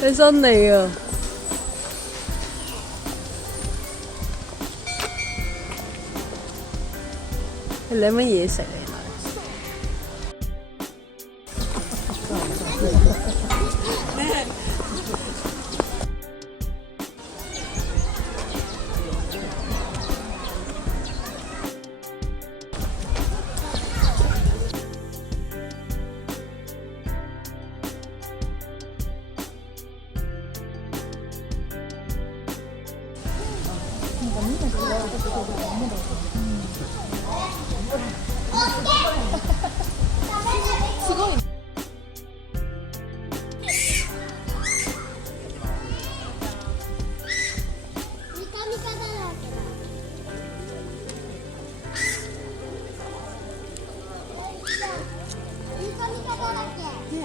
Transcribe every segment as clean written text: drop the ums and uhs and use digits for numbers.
佢新嚟啊！你乜嘢食嚟？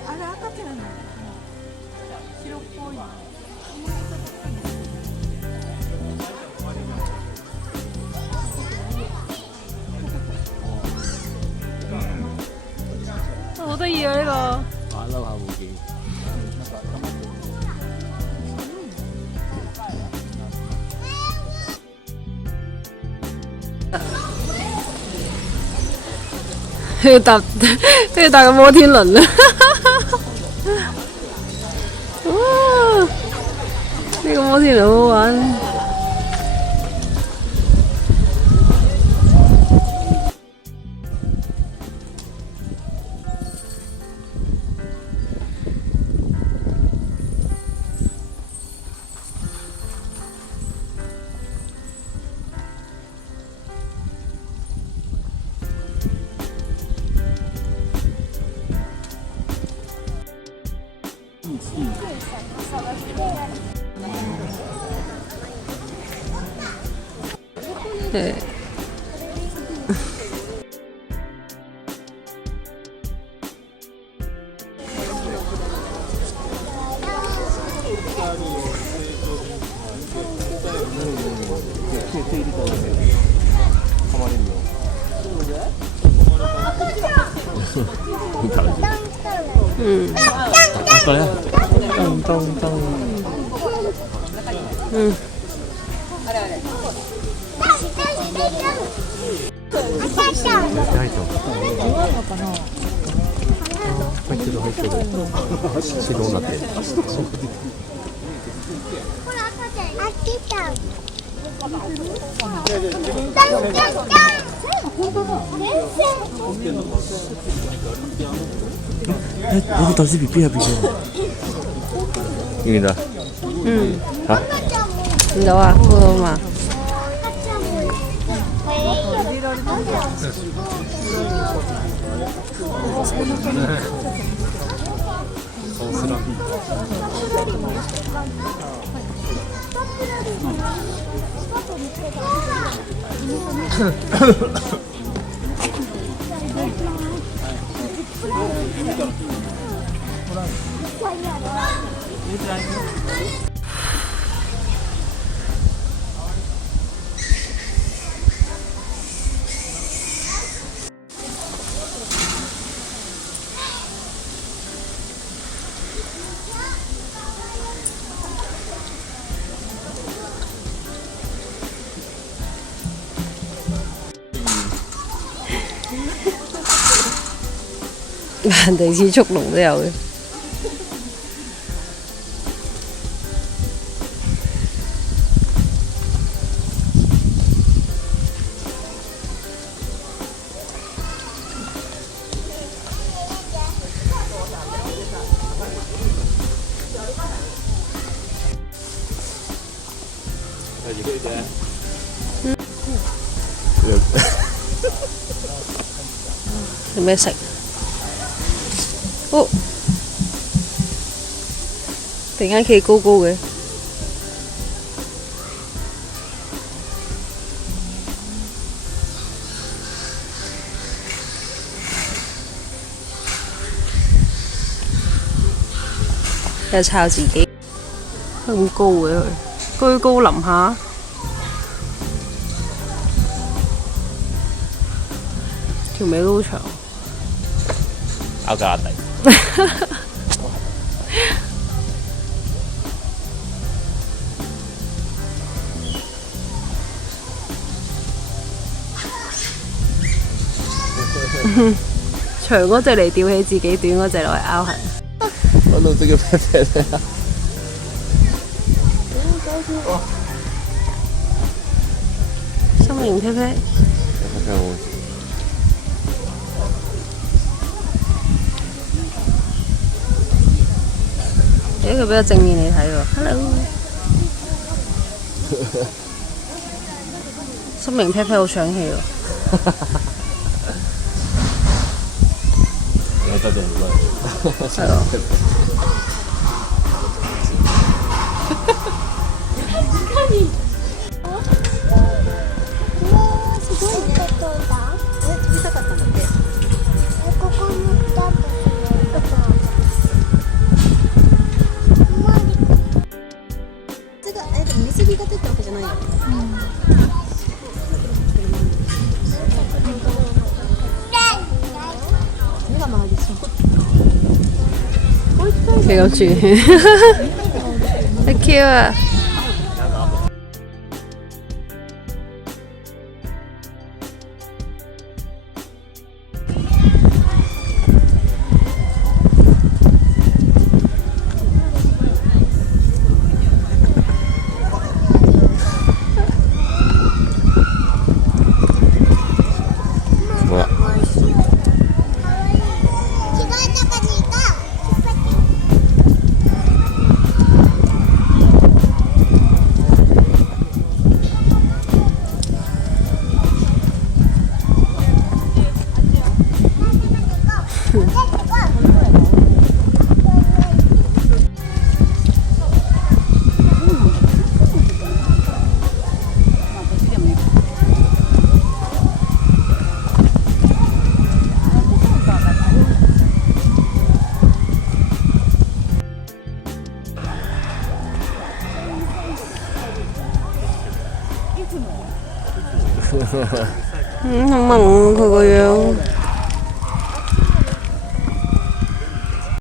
あれ赤ちゃん白っぽい。好得意啊！呢個玩嬲下會見。都要搭個摩天輪啊！哇！呢個摩天輪好好玩。对。嗯。对啊。咚。嗯。入ってる。足どうなってる。ほら赤ちゃん。あ来た。我当时比别比较。你的。嗯。好。見到啊，好好嘛。萬地次速龍都有嘅。有咩食？哦！突然間企高高嘅。又抄自己，咁高嘅佢，居高臨下。條尾都好長。咬架底。長嗰隻嚟吊起自己，短嗰隻攞嚟拗痕。揾到這個佩佩了呀！心靈佩佩，看看我，佢比較正面你睇喎。Hello，心靈佩佩好上氣喎。你有點亂。係咯。水着が出たわけじゃないよね。目が回りそう。幾有趣，好 Q 啊！好萌佢個樣。